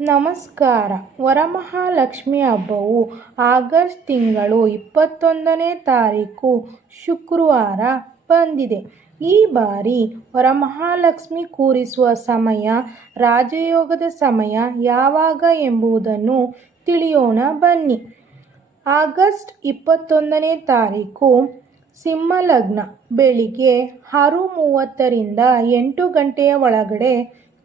ನಮಸ್ಕಾರ. ವರಮಹಾಲಕ್ಷ್ಮಿ ಹಬ್ಬವು ಆಗಸ್ಟ್ ತಿಂಗಳು 21ನೇ ತಾರೀಕು ಶುಕ್ರವಾರ ಬಂದಿದೆ. ಈ ಬಾರಿ ವರಮಹಾಲಕ್ಷ್ಮಿ ಕೂರಿಸುವ ಸಮಯ, ರಾಜಯೋಗದ ಸಮಯ ಯಾವಾಗ ಎಂಬುದನ್ನು ತಿಳಿಯೋಣ ಬನ್ನಿ. ಆಗಸ್ಟ್ 21ನೇ ತಾರೀಕು ಸಿಂಹಲಗ್ನ. ಬೆಳಿಗ್ಗೆ 6:30ರಿಂದ 8 ಗಂಟೆಯ ಒಳಗಡೆ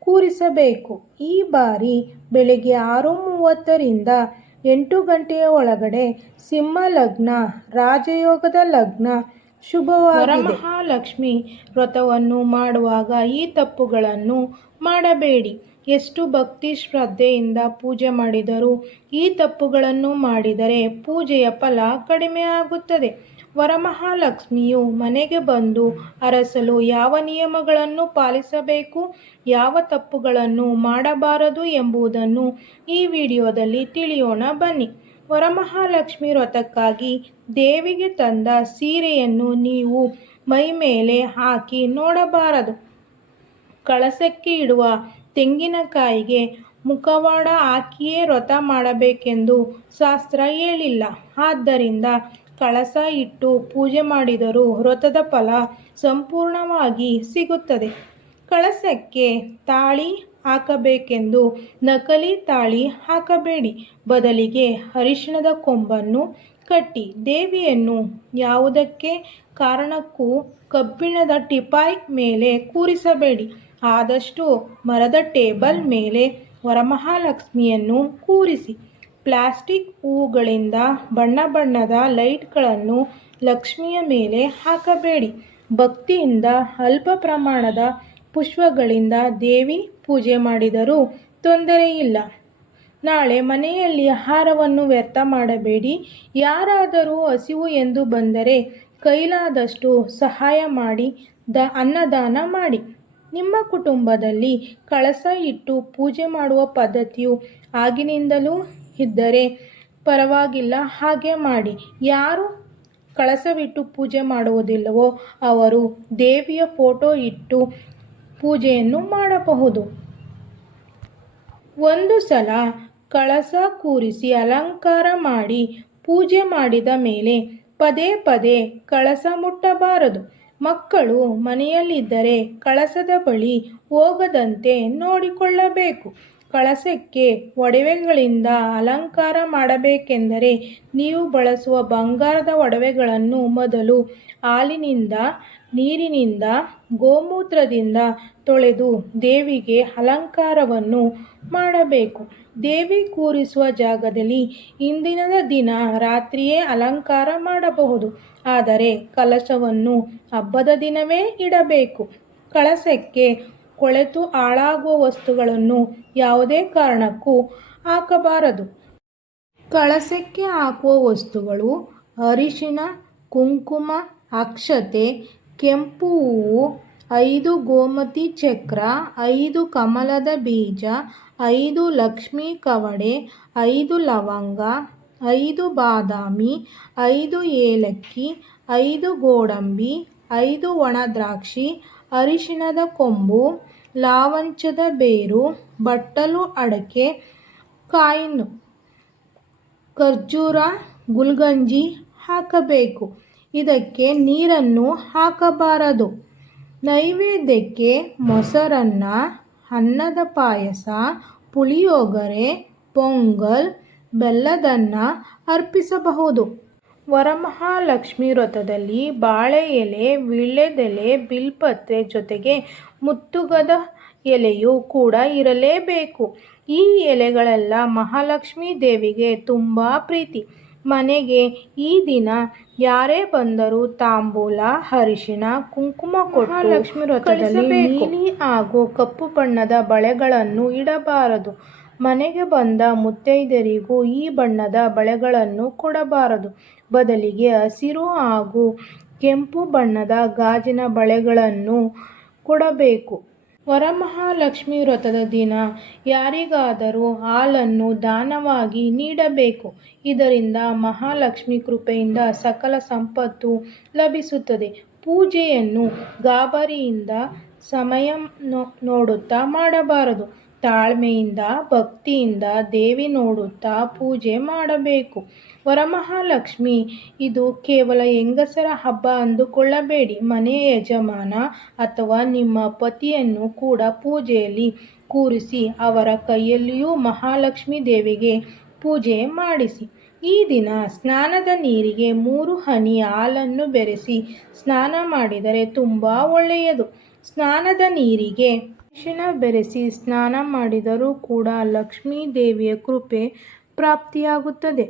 ಕೂರಿಸಬೇಕು. ಈ ಬಾರಿ ಬೆಳಿಗ್ಗೆ 6:30ರಿಂದ 8 ಗಂಟೆಯ ಒಳಗಡೆ ಸಿಂಹಲಗ್ನ ರಾಜಯೋಗದ ಲಗ್ನ ಶುಭವಾಗಿದೆ. ವರಮಹಾಲಕ್ಷ್ಮಿ ವ್ರತವನ್ನು ಮಾಡುವಾಗ ಈ ತಪ್ಪುಗಳನ್ನು ಮಾಡಬೇಡಿ. ಎಷ್ಟು ಭಕ್ತಿ ಶ್ರದ್ಧೆಯಿಂದ ಪೂಜೆ ಮಾಡಿದರೂ ಈ ತಪ್ಪುಗಳನ್ನು ಮಾಡಿದರೆ ಪೂಜೆಯ ಫಲ ಕಡಿಮೆ ಆಗುತ್ತದೆ. ವರಮಹಾಲಕ್ಷ್ಮಿಯು ಮನೆಗೆ ಬಂದು ಅರಸಲು ಯಾವ ನಿಯಮಗಳನ್ನು ಪಾಲಿಸಬೇಕು, ಯಾವ ತಪ್ಪುಗಳನ್ನು ಮಾಡಬಾರದು ಎಂಬುದನ್ನು ಈ ವಿಡಿಯೋದಲ್ಲಿ ತಿಳಿಯೋಣ ಬನ್ನಿ. ವರಮಹಾಲಕ್ಷ್ಮಿ ವ್ರತಕ್ಕಾಗಿ ದೇವಿಗೆ ತಂದ ಸೀರೆಯನ್ನು ನೀವು ಮೈಮೇಲೆ ಹಾಕಿ ನೋಡಬಾರದು. ಕಳಸಕ್ಕೆ ಇಡುವ ತೆಂಗಿನಕಾಯಿಗೆ ಮುಖವಾಡ ಹಾಕಿಯೇ ವ್ರತ ಮಾಡಬೇಕೆಂದು ಶಾಸ್ತ್ರ ಹೇಳಿಲ್ಲ. ಆದ್ದರಿಂದ ಕಳಸ ಇಟ್ಟು ಪೂಜೆ ಮಾಡಿದರೂ ವ್ರತದ ಫಲ ಸಂಪೂರ್ಣವಾಗಿ ಸಿಗುತ್ತದೆ. ಕಳಸಕ್ಕೆ ತಾಳಿ ಹಾಕಬೇಕೆಂದು ನಕಲಿ ತಾಳಿ ಹಾಕಬೇಡಿ. ಬದಲಿಗೆ ಅರಿಶಿಣದ ಕೊಂಬನ್ನು ಕಟ್ಟಿ ದೇವಿಯನ್ನು ಯಾವುದಕ್ಕೆ ಕಾರಣಕ್ಕೂ ಕಬ್ಬಿಣದ ಟಿಪಾಯ್ ಮೇಲೆ ಕೂರಿಸಬೇಡಿ. ಆದಷ್ಟು ಮರದ ಟೇಬಲ್ ಮೇಲೆ ವರಮಹಾಲಕ್ಷ್ಮಿಯನ್ನು ಕೂರಿಸಿ. ಪ್ಲಾಸ್ಟಿಕ್ ಹೂವುಗಳಿಂದ ಬಣ್ಣ ಬಣ್ಣದ ಲೈಟ್ಗಳನ್ನು ಲಕ್ಷ್ಮಿಯ ಮೇಲೆ ಹಾಕಬೇಡಿ. ಭಕ್ತಿಯಿಂದ ಅಲ್ಪ ಪ್ರಮಾಣದ ಪುಷ್ಪಗಳಿಂದ ದೇವಿ ಪೂಜೆ ಮಾಡಿದರೂ ತೊಂದರೆಯಿಲ್ಲ. ನಾಳೆ ಮನೆಯಲ್ಲಿ ಆಹಾರವನ್ನು ವ್ಯರ್ಥ ಮಾಡಬೇಡಿ. ಯಾರಾದರೂ ಹಸಿವು ಎಂದು ಬಂದರೆ ಕೈಲಾದಷ್ಟು ಸಹಾಯ ಮಾಡಿ ಅನ್ನದಾನ ಮಾಡಿ. ನಿಮ್ಮ ಕುಟುಂಬದಲ್ಲಿ ಕಳಸ ಇಟ್ಟು ಪೂಜೆ ಮಾಡುವ ಪದ್ಧತಿಯು ಆಗಿನಿಂದಲೂ ಇದ್ದರೆ ಪರವಾಗಿಲ್ಲ, ಹಾಗೆ ಮಾಡಿ. ಯಾರು ಕಳಸವಿಟ್ಟು ಪೂಜೆ ಮಾಡುವುದಿಲ್ಲವೋ ಅವರು ದೇವಿಯ ಫೋಟೋ ಇಟ್ಟು ಪೂಜೆಯನ್ನು ಮಾಡಬಹುದು. ಒಂದು ಸಲ ಕಳಸ ಕೂರಿಸಿ ಅಲಂಕಾರ ಮಾಡಿ ಪೂಜೆ ಮಾಡಿದ ಮೇಲೆ ಪದೇ ಪದೇ ಕಳಸ ಮುಟ್ಟಬಾರದು. ಮಕ್ಕಳು ಮನೆಯಲ್ಲಿದ್ದರೆ ಕಳಸದ ಬಳಿ ಹೋಗದಂತೆ ನೋಡಿಕೊಳ್ಳಬೇಕು. ಕಳಸಕ್ಕೆ ಒಡವೆಗಳಿಂದ ಅಲಂಕಾರ ಮಾಡಬೇಕೆಂದರೆ ನೀವು ಬಳಸುವ ಬಂಗಾರದ ಒಡವೆಗಳನ್ನು ಮೊದಲು ಹಾಲಿನಿಂದ, ನೀರಿನಿಂದ, ಗೋಮೂತ್ರದಿಂದ ತೊಳೆದು ದೇವಿಗೆ ಅಲಂಕಾರವನ್ನು ಮಾಡಬೇಕು. ದೇವಿ ಕೂರಿಸುವ ಜಾಗದಲ್ಲಿ ಹಿಂದಿನ ದಿನ ರಾತ್ರಿಯೇ ಅಲಂಕಾರ ಮಾಡಬಹುದು. ಆದರೆ ಕಲಶವನ್ನು ಹಬ್ಬದ ದಿನವೇ ಇಡಬೇಕು. ಕಳಸಕ್ಕೆ ಕೊಳೆತು ಹಾಳಾಗುವ ವಸ್ತುಗಳನ್ನು ಯಾವುದೇ ಕಾರಣಕ್ಕೂ ಹಾಕಬಾರದು. ಕಳಸಕ್ಕೆ ಹಾಕುವ ವಸ್ತುಗಳು ಅರಿಶಿಣ, ಕುಂಕುಮ, ಅಕ್ಷತೆ, ಕೆಂಪು ಹೂವು, 5 ಗೋಮತಿ ಚಕ್ರ, 5 ಕಮಲದ ಬೀಜ, 5 ಲಕ್ಷ್ಮೀ ಕವಡೆ, 5 ಲವಂಗ, 5 ಬಾದಾಮಿ, 5 ಏಲಕ್ಕಿ, 5 ಗೋಡಂಬಿ, 5 ಒಣ ದ್ರಾಕ್ಷಿ, ಅರಿಶಿಣದ ಕೊಂಬು, ಲಾವಂಚದ ಬೇರು, ಬಟ್ಟಲು ಅಡಕೆ, ಕಾಯಿನ್, ಖರ್ಜೂರ, ಗುಲ್ಗಂಜಿ ಹಾಕಬೇಕು. ಇದಕ್ಕೆ ನೀರನ್ನು ಹಾಕಬಾರದು. ನೈವೇದ್ಯಕ್ಕೆ ಮೊಸರನ್ನ, ಅನ್ನದ ಪಾಯಸ, ಪುಳಿಯೋಗರೆ, ಪೊಂಗಲ್, ಬೆಲ್ಲದನ್ನ ಅರ್ಪಿಸಬಹುದು. ವರಮಹಾಲಕ್ಷ್ಮಿ ವ್ರತದಲ್ಲಿ ಬಾಳೆ ಎಲೆ, ವೀಳ್ಯದೆಲೆ, ಬಿಲ್ಪತ್ರೆ ಜೊತೆಗೆ ಮುತ್ತುಗದ ಎಲೆಯೂ ಕೂಡ ಇರಲೇಬೇಕು. ಈ ಎಲೆಗಳೆಲ್ಲ ಮಹಾಲಕ್ಷ್ಮೀ ದೇವಿಗೆ ತುಂಬ ಪ್ರೀತಿ. ಮನೆಗೆ ಈ ದಿನ ಯಾರೇ ಬಂದರೂ ತಾಂಬೂಲ, ಅರಿಶಿಣ, ಕುಂಕುಮ ಕೊಟ್ಟು ಮಹಾಲಕ್ಷ್ಮಿ ವ್ರತದಲ್ಲಿ ನೀಲಿ ಹಾಗೂ ಕಪ್ಪು ಬಣ್ಣದ ಬಳೆಗಳನ್ನು ಇಡಬಾರದು. ಮನೆಗೆ ಬಂದ ಮುತ್ತೈದೆಯರಿಗೂ ಈ ಬಣ್ಣದ ಬಳೆಗಳನ್ನು ಕೊಡಬಾರದು. ಬದಲಿಗೆ ಹಸಿರು ಹಾಗೂ ಕೆಂಪು ಬಣ್ಣದ ಗಾಜಿನ ಬಳೆಗಳನ್ನು ಕೊಡಬೇಕು. ವರಮಹಾಲಕ್ಷ್ಮಿ ವ್ರತದ ದಿನ ಯಾರಿಗಾದರೂ ಹಾಲನ್ನು ದಾನವಾಗಿ ನೀಡಬೇಕು. ಇದರಿಂದ ಮಹಾಲಕ್ಷ್ಮಿ ಕೃಪೆಯಿಂದ ಸಕಲ ಸಂಪತ್ತು ಲಭಿಸುತ್ತದೆ. ಪೂಜೆಯನ್ನು ಗಾಬರಿಯಿಂದ ಸಮಯ ನೋಡುತ್ತಾ ಮಾಡಬಾರದು. ತಾಳ್ಮೆಯಿಂದ ಭಕ್ತಿಯಿಂದ ದೇವಿ ನೋಡುತ್ತಾ ಪೂಜೆ ಮಾಡಬೇಕು. ವರಮಹಾಲಕ್ಷ್ಮಿ ಇದು ಕೇವಲ ಹೆಂಗಸರ ಹಬ್ಬ ಅಂದುಕೊಳ್ಳಬೇಡಿ. ಮನೆಯ ಯಜಮಾನ ಅಥವಾ ನಿಮ್ಮ ಪತಿಯನ್ನು ಕೂಡ ಪೂಜೆಯಲ್ಲಿ ಕೂರಿಸಿ ಅವರ ಕೈಯಲ್ಲಿಯೂ ಮಹಾಲಕ್ಷ್ಮೀ ದೇವಿಗೆ ಪೂಜೆ ಮಾಡಿಸಿ. ಈ ದಿನ ಸ್ನಾನದ ನೀರಿಗೆ 3 ಹನಿ ಹಾಲನ್ನು ಬೆರೆಸಿ ಸ್ನಾನ ಮಾಡಿದರೆ ತುಂಬ ಒಳ್ಳೆಯದು. ಸ್ನಾನದ ನೀರಿಗೆ ಅರಿಶಿಣ ಬೆರೆಸಿ ಸ್ನಾನ ಮಾಡಿದರೂ ಕೂಡ ಲಕ್ಷ್ಮೀ ದೇವಿಯ ಕೃಪೆ ಪ್ರಾಪ್ತಿಯಾಗುತ್ತದೆ.